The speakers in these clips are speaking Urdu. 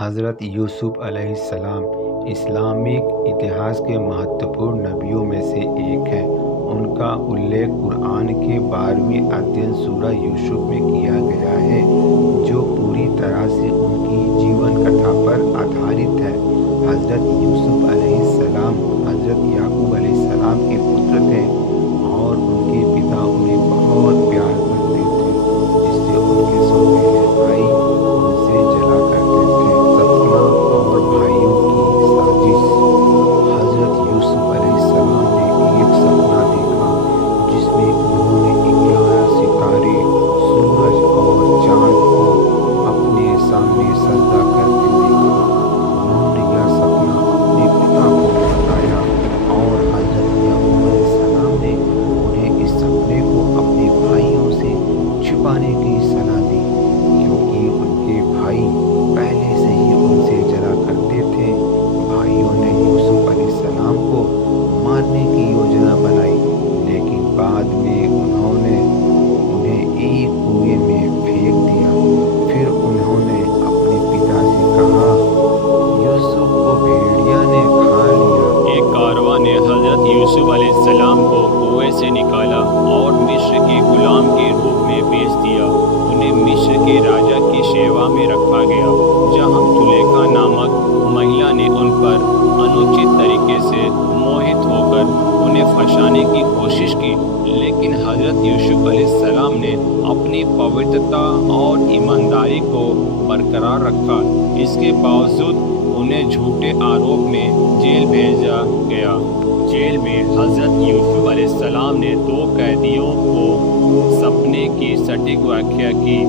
حضرت یوسف علیہ السلام اسلامک اتہاس کے مہتوپورن نبیوں میں سے ایک ہیں۔ ان کا الیکھ قرآن کے 12ویں ادھیای سورہ یوسف میں کیا گیا ہے، جو پوری طرح سے ان کی جیون کتھا پر آدھارت ہے۔ حضرت یوسف علیہ السلام حضرت یعقوب علیہ السلام کے پتر تھے اور ان کے پتا انہیں بہت پیار کرتے تھے، جس سے ان کے سوتیلے بھائی ان سے جلا کرتے تھے۔ سپنا اور بھائیوں کی سازش۔ حضرت یوسف علیہ السلام نے ایک سپنا دیکھا جس میں انہوں نے 11 ستارے، سورج اور چاند کو اپنے سامنے سجدہ کرتے دیکھا۔ انہوں نے یہ سپنا اپنے پتا کو بتایا اور حضرت یعقوب علیہ السلام نے انہیں اس سپنے کو اپنے بھائیوں سے چھپانے کی صلاح دی، کیونکہ ان کے بھائی پہلے سے ہی ان سے جلا کرتے تھے۔ بھائیوں نے یوسف علیہ السلام کو مارنے کی یوجنا بنائی، لیکن بعد میں انہوں نے انہیں ایک کنویں میں پھینک دیا۔ پھر انہوں نے اپنے پتا سے کہا، یوسف کو بھیڑیا نے کھا لیا۔ ایک کارواں نے حضرت یوسف علیہ السلام کو کنویں سے نکالا اور مصر کے غلام کے روپ میں بیچ دیا۔ انہیں مصر کے راجا کی شیوا میں رکھا گیا، جہاں زلیخا نامک مہیلا نے ان پر انوچت طریقے سے موہت ہو کر انہیں پھنسانے کی کوشش کی، لیکن حضرت یوسف علیہ السلام نے اپنی پوترتا اور ایمانداری کو برقرار رکھا۔ اس کے باوجود انہیں جھوٹے آروپ میں جیل بھیجا گیا۔ جیل میں حضرت یوسف علیہ السلام نے 2 قیدیوں کو سپنے کی سٹیک واقعہ کی۔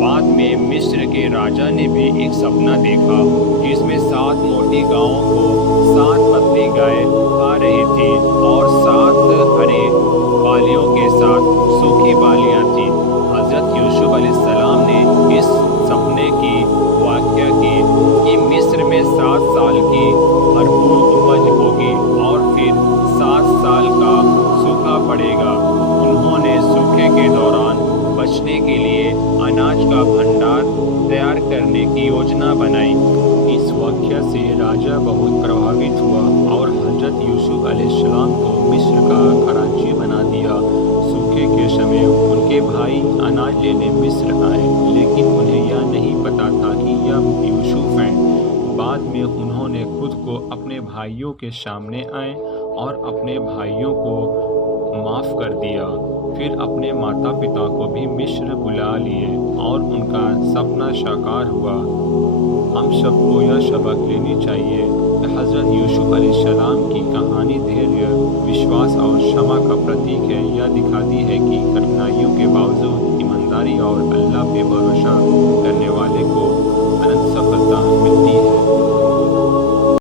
بعد میں مصر کے راجا نے بھی ایک سپنا دیکھا جس میں 7 موٹی گاؤں کو 7 پتلی گائے کھا رہی تھی اور 7 ہرے بالیوں کے ساتھ سوکھی بالیاں تھیں۔ حضرت یوسف علیہ السلام نے اس سپنے کی واقعہ کی کہ مصر میں 7 سال کی بھرپور اپج ہوگی اور پھر 7 سال کا سوکھا پڑے گا۔ انہوں نے سوکھے کے دوران بچنے کے لیے اناج کا بھنڈار تیار کرنے کی یوجنا بنائی۔ اس واقعہ سے راجا بہت پربھاوت ہوا اور حضرت یوسف علیہ السلام کو مصر کا خزانچی بنا دیا۔ سوکھے کے سمے ان کے بھائی اناج لینے مصر آئے، لیکن انہیں یہ نہیں پتا تھا کہ یہ یوسف ہیں۔ بعد میں انہوں نے خود کو اپنے بھائیوں کے سامنے آئے اور اپنے بھائیوں کو معاف کر دیا۔ پھر اپنے ماتا پتا کو بھی مصر بلا لیے اور ان کا سپنا ساکار ہوا۔ ہم سب کو یہ سبق لینی چاہیے کہ حضرت یوسف علیہ السلام کی کہانی دھیریہ، وشواس اور شمع کا پرتیک ہے۔ یہ دکھاتی ہے کہ کٹھنائیوں کے باوجود ایمانداری اور اللہ پہ بھروسہ